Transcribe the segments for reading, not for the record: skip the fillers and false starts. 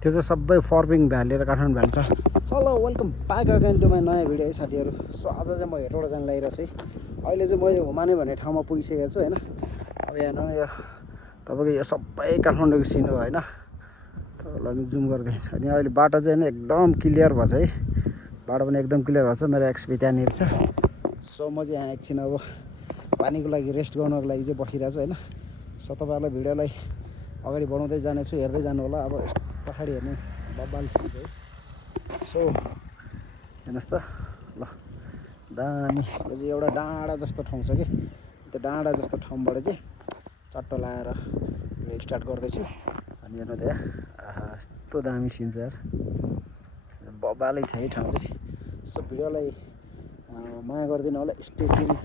त्यो चाहिँ सबै फर्पिङ भ्याली र काठमाडौँ भ्याली छ। Hello welcome back again to my नयाँ भिडियो है साथीहरू। सो आज चाहिँ म हेटौँडा जान लागिरहेको छु है। अहिले चाहिँ म यो हुमाने भन्ने ठाउँमा पुगिसकेको छु होइन। अब यहाँ यो तपाईँको यो सबै काठमाडौँको सिन हो होइन। तपाईँलाई जुम गर्दै अनि अहिले बाटो चाहिँ होइन एकदम क्लियर भएको छ है। बाटो पनि एकदम क्लियर भएको छ। मेरो एक्सपी त्यहाँनिर छ। सो म चाहिँ यहाँ एकछिन अब पानीको लागि रेस्ट गर्नको लागि चाहिँ बसिरहेको छु होइन। सो तपाईँहरूलाई भिडियोलाई अगाडि बढाउँदै जानेछु, हेर्दै जानु होला। अब पछाडि हेर्ने बब्बाल सिन चाहिँ सो हेर्नुहोस् त ल दामी। यो चाहिँ एउटा डाँडा जस्तो ठाउँ छ कि त्यो डाँडा जस्तो ठाउँबाट चाहिँ चट्टो लाएर भिडियो स्टार्ट गर्दैछु। अनि हेर्नु त आहा यस्तो दामी सिन छ यार, बब्बालै छ है ठाउँ चाहिँ। सो भिडियोलाई माया गरिदिनु होला, स्टे ट्युन।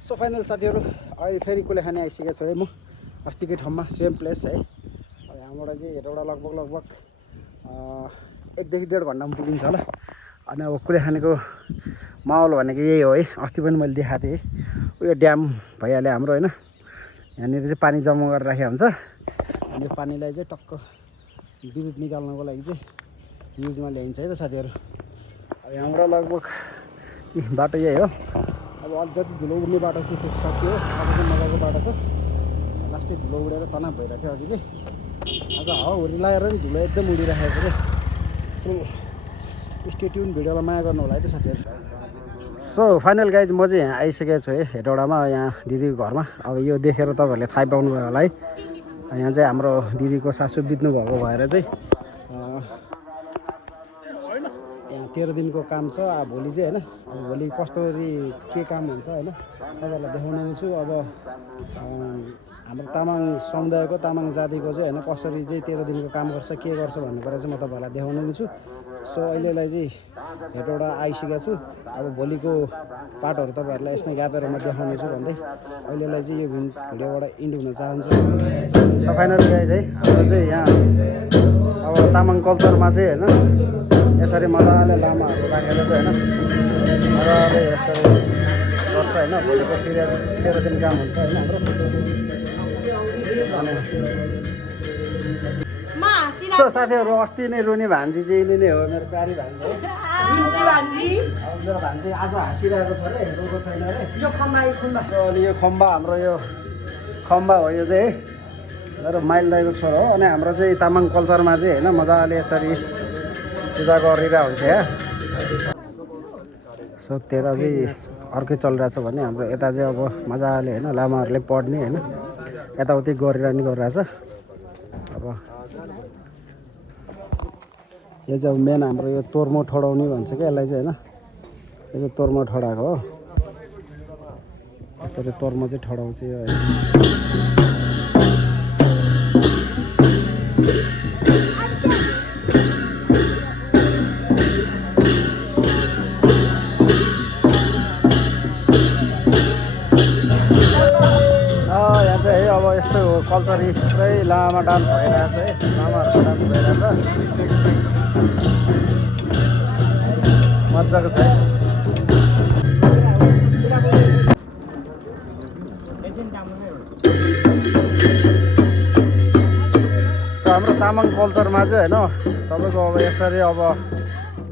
सो फाइनल साथीहरू अहिले फेरि कुलेखानी आइसकेको छु है म, अस्तिकै ठाउँमा सेम प्लेस है। यहाँबाट चाहिँ हेटौँडा लगभग 1 देखि 1.5 घन्टामा पुगिन्छ होला। अनि अब कुलेखानीको माहौल भनेको यही हो है। अस्ति पनि मैले देखाएको थिएँ उयो ड्याम भइहाल्यो हाम्रो होइन। यहाँनिर चाहिँ पानी जम्मा गरेर राखेको हुन्छ अनि यो पानीलाई चाहिँ टक्क विद्युत निकाल्नको लागि चाहिँ युजमा ल्याइन्छ है त साथीहरू। अब यहाँबाट लगभग बाटो यही हो। अब अझ जति धुलो उड्ने बाटो चाहिँ त्यो सक्यो। अब चाहिँ मजाको बाटो छ। लास्टै धुलो उडेर तनाव भइरहेको थियो अघि चाहिँ। आज हावाहुरी लगाएर पनि धुलो एकदम उडिरहेको छ क्या। सो स्टे ट्युन, भिडियोलाई माया गर्नु होला है त साथीहरू। सो फाइनल गाइज म चाहिँ यहाँ आइसकेको छु है हेटौँडामा, यहाँ दिदीको घरमा। अब यो देखेर तपाईँहरूले थाहा पाउनुभयो होला है। यहाँ चाहिँ हाम्रो दिदीको सासू बित्नु भएको भएर चाहिँ यहाँ 13 दिनको काम छ। अब भोलि चाहिँ होइन, अब भोलि कसरी के काम हुन्छ होइन तपाईँहरूलाई देखाउने छु। अब हाम्रो तामाङ समुदायको, तामाङ जातिको चाहिँ होइन कसरी चाहिँ 13 दिनको काम गर्छ, के गर्छ भन्ने कुरा चाहिँ म तपाईँहरूलाई देखाउने छु। सो अहिलेलाई चाहिँ हेटौँडा आइसकेको छु। अब भोलिको पार्टहरू तपाईँहरूलाई यसमै ग्यापेर म देखाउने छु भन्दै अहिलेलाई चाहिँ यो भिडियोबाट इन्ड हुन चाहन्छु। सो फाइनल गाइज है, हाम्रो चाहिँ यहाँ अब तामाङ कल्चरमा चाहिँ होइन यसरी मजाले लामाहरू राखेर चाहिँ होइन मजाले यसरी गर्छ होइन। भोलिको 13 दिन काम हुन्छ होइन हाम्रो। सो साथीहरू अस्ति नै रुने भान्जी चाहिँ यिनी नै हो, मेरो प्यारी भान्जी है। अब मेरो भान्जी आज हाँसिरहेको छ अरे, हेरेको छैन अरे। अनि यो खम्बा हाम्रो यो खम्बा हो यो चाहिँ है, मेरो माइल दाइको छोरो हो। अनि हाम्रो चाहिँ तामाङ कल्चरमा चाहिँ होइन मजाले यसरी पूजा गरिरहेको हुन्छ यहाँ। सो त्यता चाहिँ अर्कै चलिरहेछ भने हाम्रो यता चाहिँ अब मजाले होइन लामाहरूले पढ्ने होइन यताउति गरिरहने गरिरहेछ। अब यो चाहिँ अब मेन हाम्रो यो तोर्मो ठडाउने भन्छ क्या यसलाई चाहिँ होइन। यो चाहिँ तोर्मो ठडाएको हो। यसरी तोर्मो चाहिँ ठडाउँछ यो होइन। यहाँ चाहिँ है अब यस्तो कल्चरी पुरै लामा डान्स भइरहेछ है, लामाहरूको डान्स भइरहेछ, मजाको छ है। हाम्रो तामाङ कल्चरमा चाहिँ होइन तपाईँको अब यसरी अब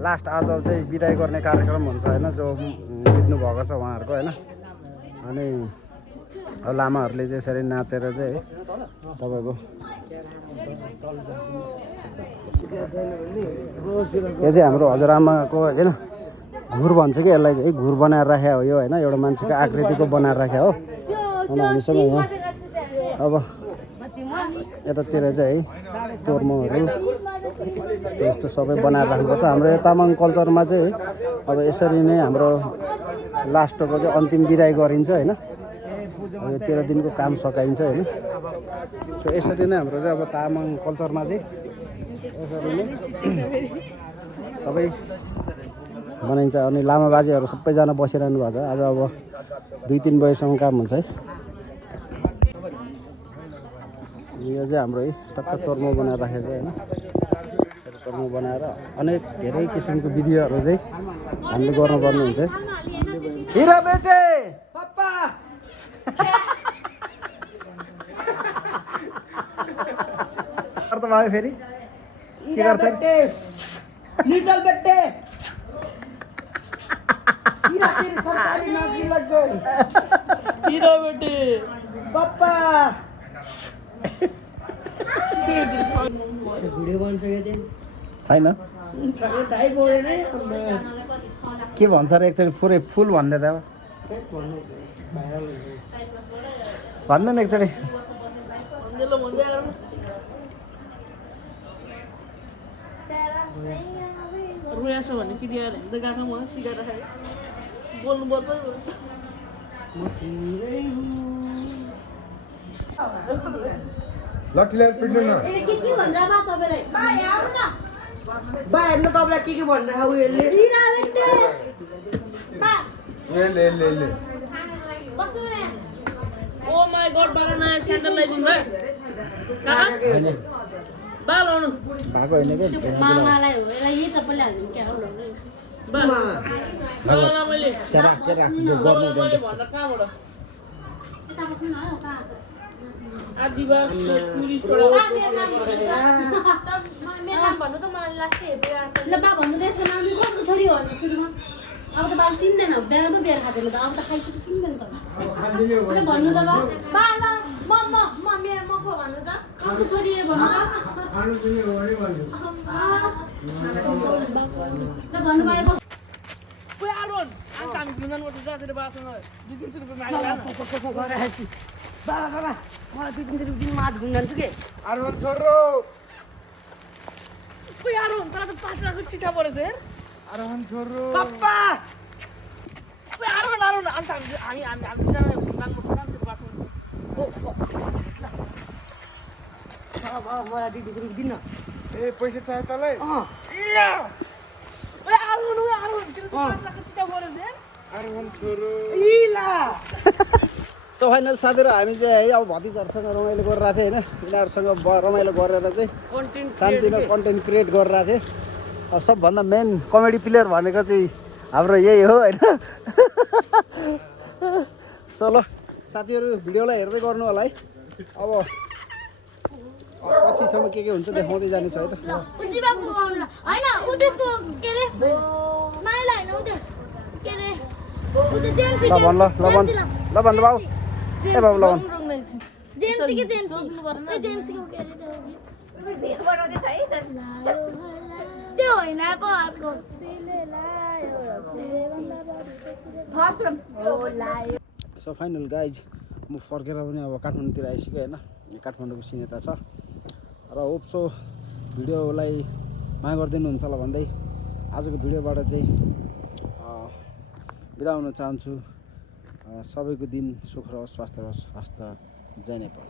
लास्ट आज चाहिँ बिदाई गर्ने कार्यक्रम हुन्छ होइन, जो बित्नु भएको छ उहाँहरूको होइन। अनि अब लामाहरूले चाहिँ यसरी नाचेर चाहिँ तपाईँको यो चाहिँ हाम्रो हजुरआमाको होइन घुर भन्छ कि यसलाई चाहिँ घुर बनाएर राखेको हो यो होइन। एउटा मान्छेको आकृतिको बनाएर राखेको हो। अनि हामीसँग यहाँ अब यतातिर चाहिँ है तोर्मोहरू यस्तो सबै बनाएर राख्नुपर्छ। हाम्रो यो तामाङ कल्चरमा चाहिँ अब यसरी नै हाम्रो लास्टको चाहिँ अन्तिम बिदाई गरिन्छ होइन। अब यो 13 दिनको काम सकाइन्छ होइन। सो यसरी नै हाम्रो चाहिँ अब तामाङ कल्चरमा चाहिँ यसरी नै सबै बनाइन्छ। अनि लामा बाजेहरू सबैजना बसिरहनु भएको छ आज। अब 2-3 बजीसम्म काम हुन्छ है। यो चाहिँ हाम्रो है टक्क तोर्मो बनाएर राखेको होइन। तोर्मो बनाएर अनेक धेरै किसिमको विधिहरू चाहिँ हामीले गर्नुपर्ने हुन्छ। हिरा बेटे पप्पा भयो फेरि के गर्छ लिटल बेटे हीरा तेरी सरकारी नौकरी लग गई हीरा बेटे पापा भिडियो बनिसक्यो थिएँ छैन टाइ बोले रे के भन्छ र एकचोटि पुरै फुल भन्दै त अब भन्नु न एकचोटि रुयाछ भने कि दिएर त गाँठो म सिकाएर खाएँ बोल्नुपर्छ लट्ठीलाई पिट्नु न बा हेर्नु तपाईँलाई के भनिरहेको उयोले ले ओ माई गड बाला नयाँ स्यान्डल ल्याइदिनु भयो बा लाउनु भएको होइन कि मामालाई हो यसलाई यही चप्पलले हाल्नु क्या हो बा लाउला मैले त्यहाँ राख गर्नु मैले भन्दा कहाँबाट यता बस्नु न हो कहाँ आदिवास टुरिस्टबाट मेरो नाम भन्नु त मलाई लास्ट ल बा भन्नु त यसो नाम कसको छोरी हो भने सुरुमा अब त बाल चिन्दैन बिहान पो बिहार खाँदैन त अब त खाइसक्यो चिन्दैन त ल भन्नु त बा ल म मेरो मको भन्नु त कसको छोरी हो भन्नु त ल भन्नु भयो ओए आरोन अन्त हामी घुम्न पर्छ जातिर बासँग 200-300 रुपैयाँ मागेर बाबा मलाई 200-300 रुपैयाँ माछ घुम्न जान्छु के आरोहन छोरो ओए आरोन तर त 5 लाखको चिठा परेछ हेर आरोहन छोरो पप्पा ओए आरोन अन्त हामी दुईजना घुम्न जानुपर्छ जान्छु बासँग मलाई 200 रुपैयाँ दिन्न ए पैसा चाहियो तँलाई ओए आरोन तिम्रो त 5 लाखको चिठा परेछ हेर आरोहन छोरो सो फाइनल साथीहरू हामी चाहिँ है अब भतिजहरूसँग रमाइलो गरिरहेको थिएँ होइन यिनीहरूसँग रमाइलो गरेर चाहिँ शान्तिमा कन्टेन्ट क्रिएट गरिरहेको थिएँ अब सबभन्दा मेन कमेडी प्लेयर भनेको चाहिँ हाम्रो यही हो होइन सो ल साथीहरू भिडियोलाई हेर्दै गर्नु होला है अब पछिसम्म के हुन्छ देखाउँदै जानेछ है त उजिबाको गाउनु हैन उ त्यसको के रे माइला हैन उ त्यो के रे उ त्यो जेन्सी ल भन ल भन बाबु ए बाबु ल भन जेन्सी के जेन्सी सोच्नु पर्दैन ए जेन्सीको के रे त्यो बनाउँदै छ है त्यो हैन पो अर्को फर्स्ट हो लायो सो फाइनल गाइज म फर्केर पनि अब काठमाडौँतिर आइसक्यो होइन काठमाडौँको सिनेता छ र होप सो भिडियोलाई माया गरिदिनुहुन्छ होला भन्दै आजको भिडियोबाट चाहिँ बिदा हुन चाहन्छु सबैको दिन सुख र स्वास्थ्य जय नेपाल।